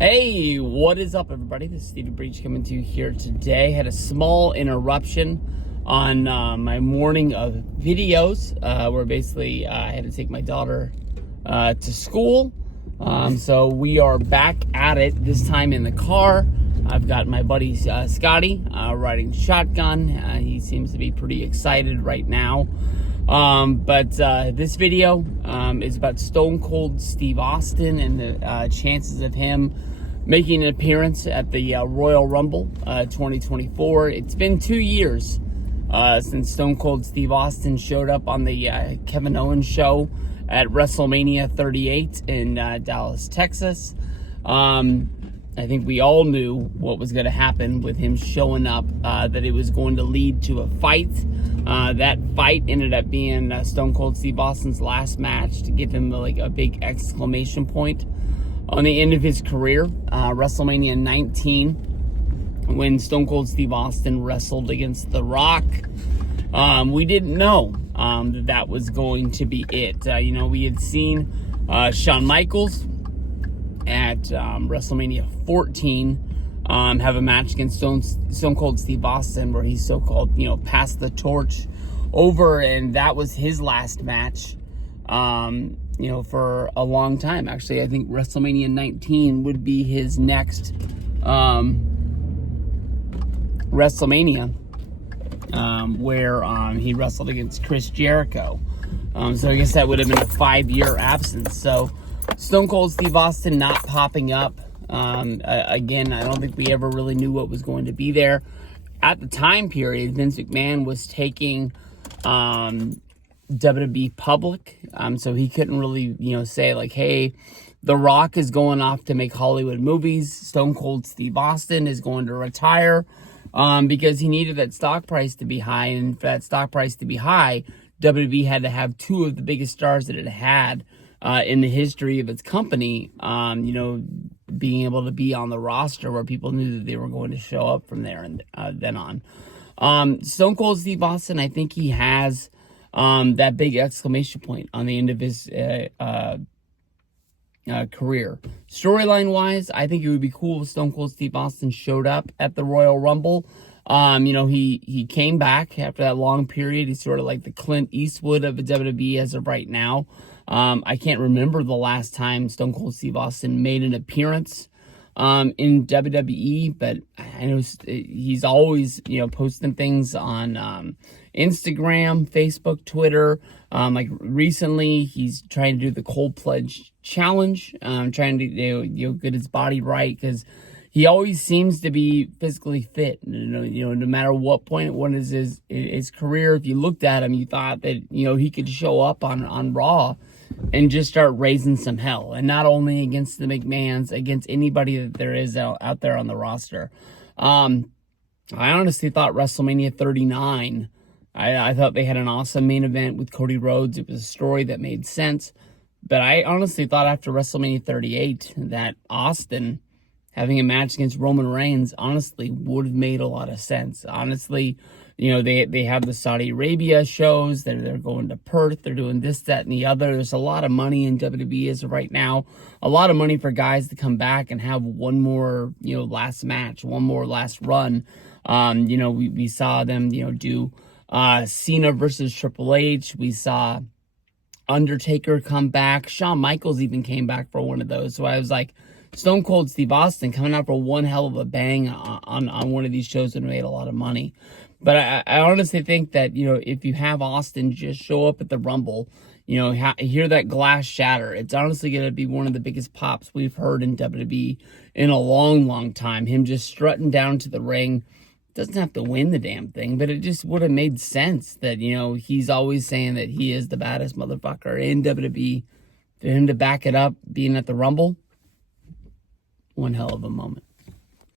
Hey, what is up, everybody? This is Stevie Breach coming to you here today. Had a small interruption on my morning of videos where basically I had to take my daughter to school. So we are back at it, this time in the car. I've got my buddy Scotty riding shotgun. He seems to be pretty excited right now. But this video is about Stone Cold Steve Austin and the chances of him making an appearance at the Royal Rumble 2024. It's been 2 years since Stone Cold Steve Austin showed up on the Kevin Owens show at WrestleMania 38 in Dallas, Texas. I think we all knew what was going to happen with him showing up, that it was going to lead to a fight. That fight ended up being Stone Cold Steve Austin's last match to give him like a big exclamation point on the end of his career. WrestleMania 19, when Stone Cold Steve Austin wrestled against The Rock. We didn't know that was going to be it. We had seen Shawn Michaels at WrestleMania 14 have a match against Stone Cold Steve Austin, where he so-called, passed the torch over, and that was his last match, for a long time. Actually, I think WrestleMania 19 would be his next WrestleMania, where he wrestled against Chris Jericho. So I guess that would have been a 5-year absence. So Stone Cold Steve Austin not popping up. Again, I don't think we ever really knew what was going to be there. At the time period, Vince McMahon was taking WWE public. So he couldn't really, say like, hey, The Rock is going off to make Hollywood movies. Stone Cold Steve Austin is going to retire, because he needed that stock price to be high. And for that stock price to be high, WWE had to have two of the biggest stars that it had in the history of its company, being able to be on the roster where people knew that they were going to show up from there and then on. Stone Cold Steve Austin, I think he has that big exclamation point on the end of his career. Storyline-wise, I think it would be cool if Stone Cold Steve Austin showed up at the Royal Rumble. He came back after that long period. He's sort of like the Clint Eastwood of the WWE as of right now. I can't remember the last time Stone Cold Steve Austin made an appearance in WWE, but I know he's always, posting things on Instagram, Facebook, Twitter. Like recently, he's trying to do the Cold Pledge Challenge, trying to get his body right, because he always seems to be physically fit. No matter what point it was his career, if you looked at him, you thought that he could show up on Raw and just start raising some hell, and not only against the McMahons, against anybody that there is out there on the roster. I honestly thought WrestleMania 39, I thought they had an awesome main event with Cody Rhodes. It was a story that made sense, but I honestly thought after WrestleMania 38 that Austin having a match against Roman Reigns honestly would have made a lot of sense. Honestly, they have the Saudi Arabia shows. They're going to Perth. They're doing this, that, and the other. There's a lot of money in WWE as of right now. A lot of money for guys to come back and have one more, last match, one more last run. We saw them, do Cena versus Triple H. We saw Undertaker come back. Shawn Michaels even came back for one of those. So I was like, Stone Cold Steve Austin coming out for one hell of a bang on one of these shows that made a lot of money. But I honestly think that, if you have Austin just show up at the Rumble, hear that glass shatter, it's honestly going to be one of the biggest pops we've heard in WWE in a long, long time. Him just strutting down to the ring. Doesn't have to win the damn thing, but it just would have made sense that, he's always saying that he is the baddest motherfucker in WWE. For him to back it up being at the Rumble, one hell of a moment.